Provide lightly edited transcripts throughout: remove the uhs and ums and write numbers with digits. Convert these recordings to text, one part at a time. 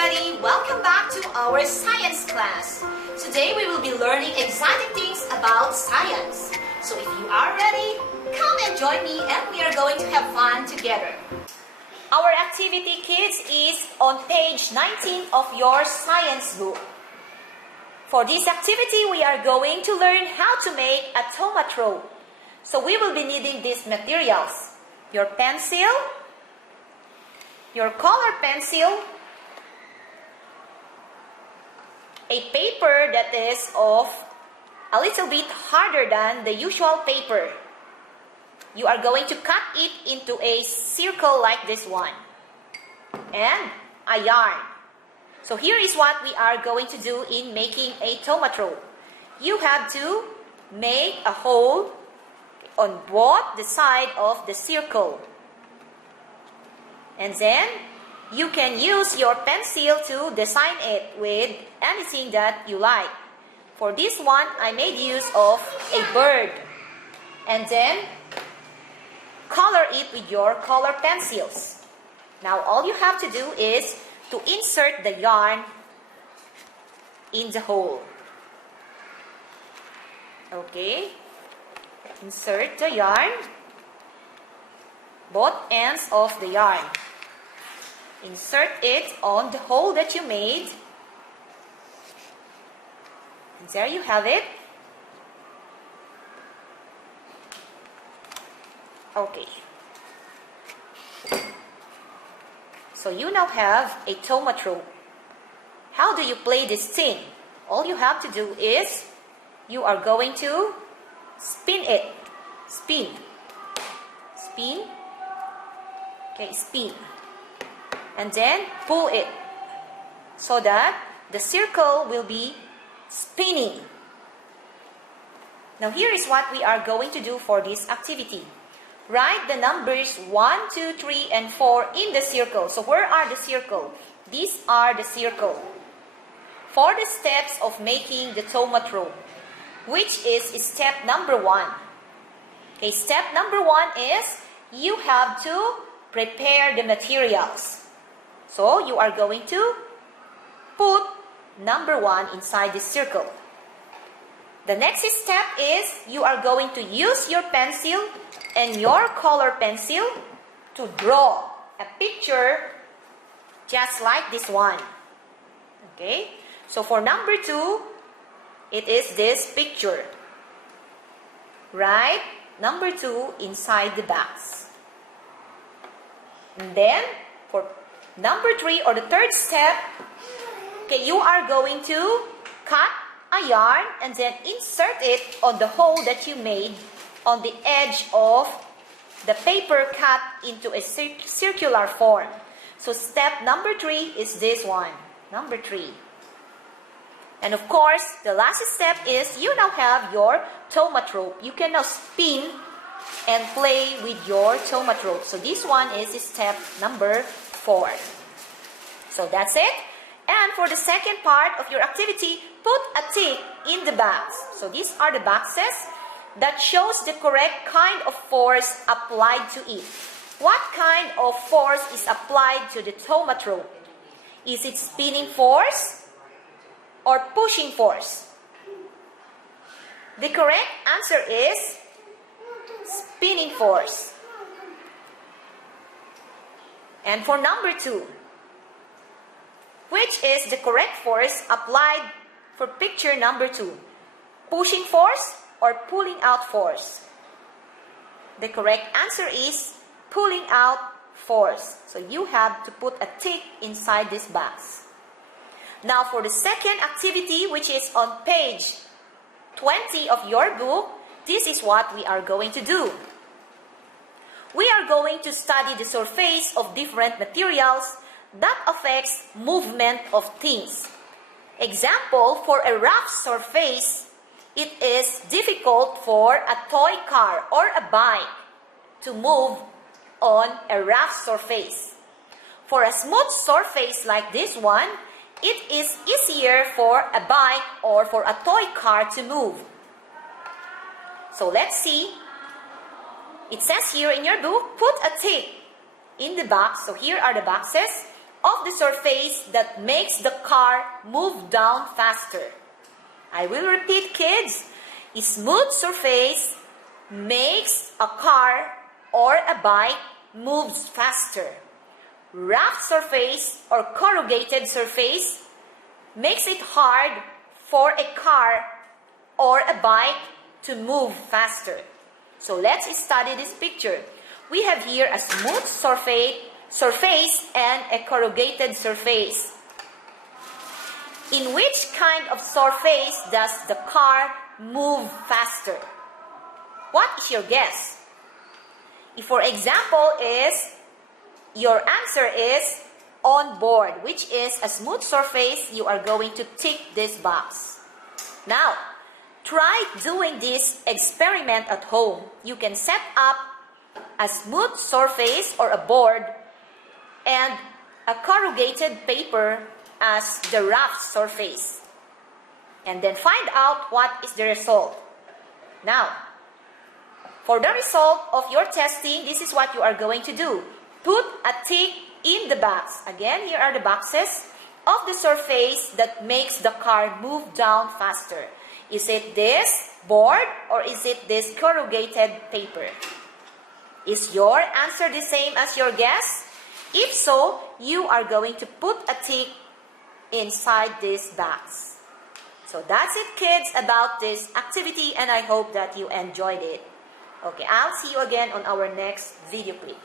everybody! Welcome back to our science class. Today we will be learning exciting things about science. So if you are ready, come and join me and we are going to have fun together. Our activity, kids, is on page 19 of your science book. For this activity, we are going to learn how to make a tomatrope. So we will be needing these materials. Your pencil, your color pencil, a paper that is of a little bit harder than the usual paper. You are going to cut it into a circle like this one. And a yarn. So here is what we are going to do in making a tomatrope. You have to make a hole on both the side of the circle. And then you can use your pencil to design it with anything that you like. For this one, I made use of a bird. And then color it with your color pencils. Now all you have to do is to insert the yarn in the hole. Okay. Insert the yarn, both ends of the yarn. Insert it on the hole that you made. And there you have it. Okay. So you now have a tomatrope. How do you play this thing? All you have to do is you are going to spin it. Spin. Spin. Okay, spin. And then pull it so that the circle will be spinning. Now here is what we are going to do for this activity. Write the numbers 1, 2, 3, and 4 in the circle. So where are the circles? These are the circle. For the steps of making the tomatrope, which is step number 1. Okay, step number 1 is you have to prepare the materials. So you are going to put number 1 inside the circle. The next step is you are going to use your pencil and your color pencil to draw a picture just like this one. Okay? So for number 2, it is this picture. Write number 2 inside the box. And then for number 3 or the third step, okay, you are going to cut a yarn and then insert it on the hole that you made on the edge of the paper cut into a circular form. So step number 3 is this one, number 3. And of course, the last step is you now have your tomatrope. You can now spin and play with your tomatrope. So this one is step number 4. So that's it. And for the second part of your activity, put a tick in the box. So these are the boxes that shows the correct kind of force applied to it. What kind of force is applied to the tomatrope? Is it spinning force or pushing force? The correct answer is spinning force. And for number 2, which is the correct force applied for picture number 2? Pushing force or pulling out force? The correct answer is pulling out force. So you have to put a tick inside this box. Now for the second activity, which is on page 20 of your book, this is what we are going to do. We are going to study the surface of different materials that affects movement of things. Example, for a rough surface, it is difficult for a toy car or a bike to move on a rough surface. For a smooth surface like this one, it is easier for a bike or for a toy car to move. So let's see. It says here in your book, put a tick in the box. So here are the boxes. of the surface that makes the car move down faster. I will repeat, kids. A smooth surface makes a car or a bike moves faster. Rough surface or corrugated surface makes it hard for a car or a bike to move faster. So let's study this picture. We have here a smooth surface and a corrugated surface. In which kind of surface does the car move faster? What is your guess? If, for example, your answer is on board, which is a smooth surface, you are going to tick this box. Now, try doing this experiment at home. You can set up a smooth surface or a board and a corrugated paper as the rough surface. And then find out what is the result. Now, for the result of your testing, this is what you are going to do. Put a tick in the box. Again, here are the boxes of the surface that makes the car move down faster. Is it this board or is it this corrugated paper? Is your answer the same as your guess? If so, you are going to put a tick inside this box. So that's it, kids, about this activity, and I hope that you enjoyed it. Okay, I'll see you again on our next video clip.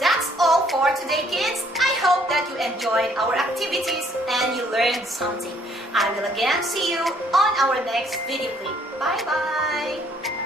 That's all for today, kids. I hope that you enjoyed our activities and you learned something. I will again see you on our next video clip. Bye-bye.